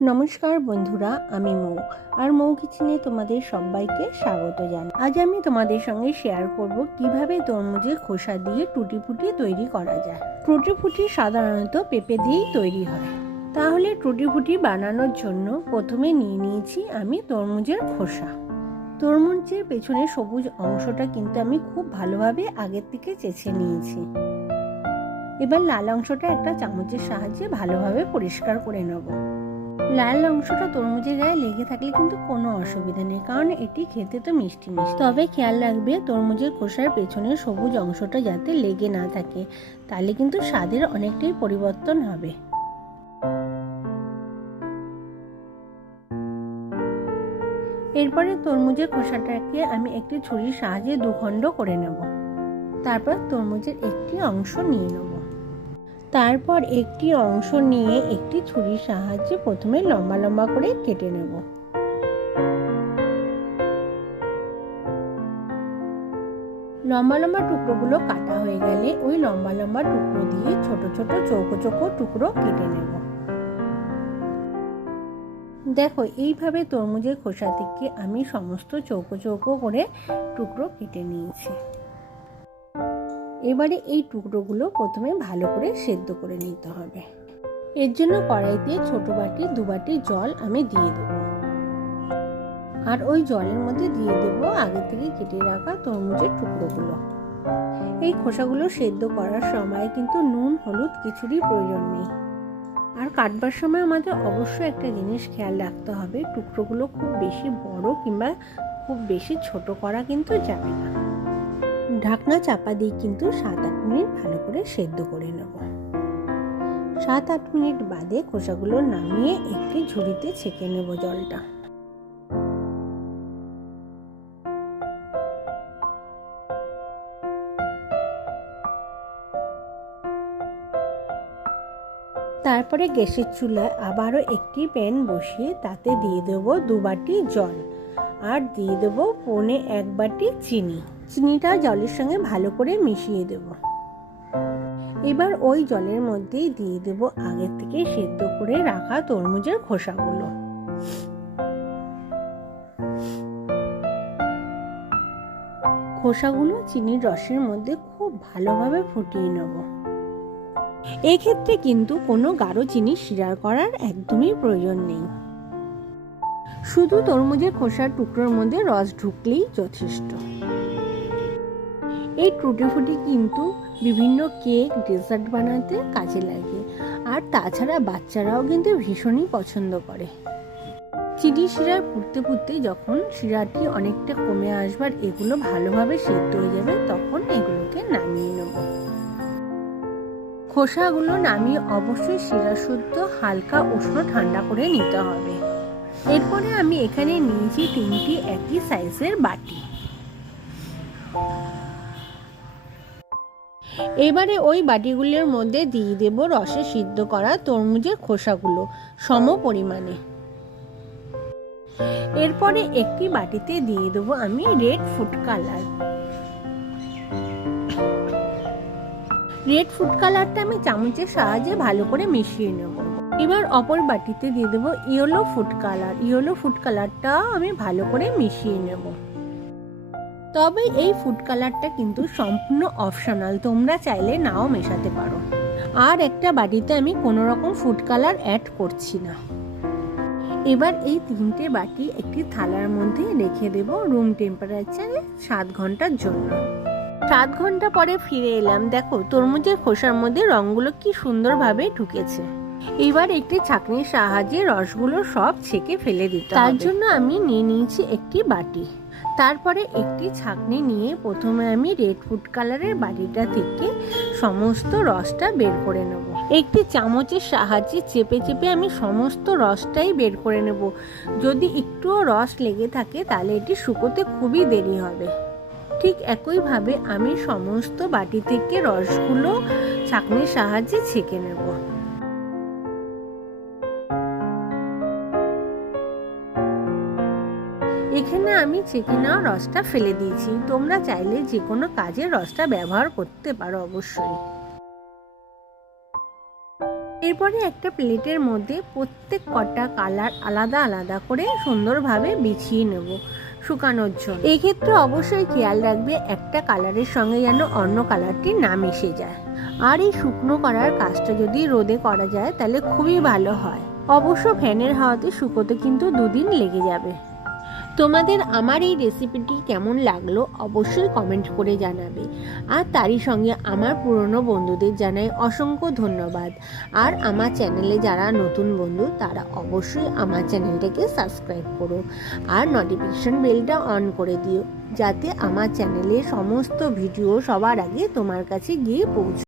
নমস্কার বন্ধুরা, আমি মৌ আর মৌ কিচেনে তোমাদের সবাইকে স্বাগত জানাই। আজ আমি তোমাদের সঙ্গে শেয়ার করব কিভাবে তরমুজের খোসা দিয়ে টুটি ফুটি তৈরি করা যায়। টুটি ফুটি সাধারণত পেঁপে দিয়েই তৈরি হয়। তাহলে টুটি ফুটি বানানোর জন্য প্রথমে নিয়ে নিয়েছি আমি তরমুজের খোসা। তরমুজের পেছনে সবুজ অংশটা কিন্তু আমি খুব ভালোভাবে আগের থেকে চেঁচে নিয়েছি। এবার লাল অংশটা একটা চামচের সাহায্যে ভালোভাবে পরিষ্কার করে নেব। লাল অংশটা তরমুজের গায়ে লেগে থাকলে কিন্তু কোনো অসুবিধা নেই, কারণ এটি খেতে তো মিষ্টি মিষ্টি। তবে খেয়াল রাখবে তরমুজের খোসার পেছনের সবুজ অংশটা যাতে লেগে না থাকে, তাহলে কিন্তু স্বাদের অনেকটাই পরিবর্তন হবে। এরপরে তরমুজের খোসাটাকে আমি একটি ছুরির সাহায্যে দুখণ্ড করে নেব। তারপর তরমুজের একটি অংশ নিয়ে নেব। তারপর একটি অংশ নিয়ে একটি ছুরির সাহায্যে প্রথমে লম্বা লম্বা করে কেটে নেব। লম্বা লম্বা টুকরোগুলো কাটা হয়ে গেলে ওই লম্বা লম্বা টুকরো দিয়ে ছোট ছোট চৌকো চৌকো টুকরো কেটে নেব। দেখো, এইভাবে তরমুজের খোসা থেকে আমি সমস্ত চৌকো চৌকো করে টুকরো কেটে নিয়েছি। এবারে এই টুকরোগুলো প্রথমে ভালো করে সেদ্ধ করে নিতে হবে। এর জন্য কড়াইতে ছোট বাটি 2 বাটি জল আমি দিয়ে দেব। আর ওই জলের মধ্যে দিয়ে দেব আগে থেকে কেটে রাখা তরমুজের টুকরোগুলো। এই খোসাগুলো সেদ্ধ করার সময় কিন্তু নুন হলুদ কিছুরই প্রয়োজন নেই। আর কাটবার সময় আমাদের অবশ্যই একটা জিনিস খেয়াল রাখতে হবে, টুকরোগুলো খুব বেশি বড় কিংবা খুব বেশি ছোট করা কিন্তু যাবে না। ঢাকনা চাপা দিয়ে কিন্তু 7-8 মিনিট ভালো করে সেদ্ধ করে নেব। 7-8 মিনিট বাদে খোসাগুলো নামিয়ে একটি ঝুড়িতে ছেঁকে নেব জলটা। তারপরে গ্যাসের চুলায় আবারও একটি প্যান বসিয়ে তাতে দিয়ে দেবো 2 বাটি জল আর দিয়ে দেবো 1.25 বাটি চিনি। চিনিটা জলের সঙ্গে ভালো করে মিশিয়ে দেব। এবার ওই জলের মধ্যেই দিয়ে দেব আগে থেকে সেদ্ধ করে রাখা তরমুজের খোসাগুলো। খোসাগুলো চিনির রসের মধ্যে খুব ভালোভাবে ফুটিয়ে নেব। এক্ষেত্রে কিন্তু কোনো গাঢ় চিনি শিরা করার একদমই প্রয়োজন নেই। শুধু তরমুজের খোসার টুকরোর মধ্যে রস ঢুকলেই যথেষ্ট। এই টুটি ফুটি কিন্তু বিভিন্ন কেক ডেজার্ট বানাতে কাজে লাগে। আর তাছাড়া বাচ্চারাও কিন্তু ভীষণই পছন্দ করে। চিনি শিরা ফুটতে ফুটতে যখন শিরাটি অনেকটা কমে আসবার এগুলো ভালোভাবে সেদ্ধ হয়ে যাবে, তখন এগুলোকে নামিয়ে নেব। খোসাগুলো নামিয়ে অবশ্যই শিরা শুদ্ধ হালকা উষ্ণ ঠান্ডা করে নিতে হবে। এরপরে আমি এখানে নিয়েছি 3টি একই সাইজের বাটি। এবারে ওই বাটিগুলোর মধ্যে দিয়ে দেব রসে সিদ্ধ করা তরমুজের খোসাগুলো সম পরিমাণে। এরপরে একটি বাটিতে দিয়ে দেব আমি red food colour. Red food কালারটা আমি চামচের সাহায্যে ভালো করে মিশিয়ে নেব। এবার অপর বাটিতে দিয়ে দেব yellow food colour. Yellow food কালারটাও আমি ভালো করে মিশিয়ে নেব। তবে এই ফুড কালারটা কিন্তু সম্পূর্ণ অপশনাল, তোমরা চাইলে নাও মেশাতে পারো। আর একটা বাটিতে আমি কোনো রকম ফুড কালার অ্যাড করছি না। এবার এই 3টে বাটি একটি থালার মধ্যে রেখে দেব রুম টেম্পারেচারে 7 ঘন্টার জন্য। 7 ঘন্টা পরে ফিরে এলাম। দেখো, তরমুজের খোসার মধ্যে রঙগুলো কি সুন্দরভাবে ঢুকেছে। এবার একটি ছাঁকনির সাহায্যে রসগুলো সব ছেঁকে ফেলে দিতে হবে। তার জন্য আমি নিয়ে নিয়েছি একটি বাটি। তারপরে একটি ছাঁকনি নিয়ে প্রথমে আমি রেড ফুড কালারের বাটিটা থেকে সমস্ত রসটা বের করে নেব। একটি চামচের সাহায্যে চেপে চেপে আমি সমস্ত রসটাই বের করে নেব। যদি একটুও রস লেগে থাকে তাহলে এটি শুকোতে খুবই দেরি হবে। ঠিক একইভাবে আমি সমস্ত বাটি থেকে রসগুলো ছাঁকনির সাহায্যে ছেঁকে নেব। এখানে আমি ছেঁকে নেওয়া রসটা ফেলে দিয়েছি। তোমরা চাইলে যে কোনো কাজে রসটা ব্যবহার করতে পারো অবশ্যই। এরপরে একটা প্লেটের মধ্যে প্রত্যেক কটা কালার আলাদা আলাদা করে সুন্দরভাবে বিছিয়ে নেব শুকানোর জন্য। এই ক্ষেত্রে অবশ্যই খেয়াল রাখবে একটা কালারের সঙ্গে যেন অন্য কালারটি না মিশে যায়। আর এই শুকনো করার কাজটা যদি রোদে করা যায় তাহলে খুবই ভালো হয়। অবশ্য ফ্যানের হাওয়াতে শুকোতে কিন্তু 2 দিন লেগে যাবে। তোমাদের আমার এই রেসিপিটি কেমন লাগলো অবশ্যই কমেন্ট করে জানাবে। আর তারই সঙ্গে আমার পুরনো বন্ধুদের জানাই অসংখ্য ধন্যবাদ। আর আমার চ্যানেলে যারা নতুন বন্ধু তারা অবশ্যই আমার চ্যানেলটাকে সাবস্ক্রাইব করো আর নোটিফিকেশন বেলটা অন করে দিও, যাতে আমার চ্যানেলের সমস্ত ভিডিও সবার আগে তোমার কাছে গিয়ে পৌঁছায়।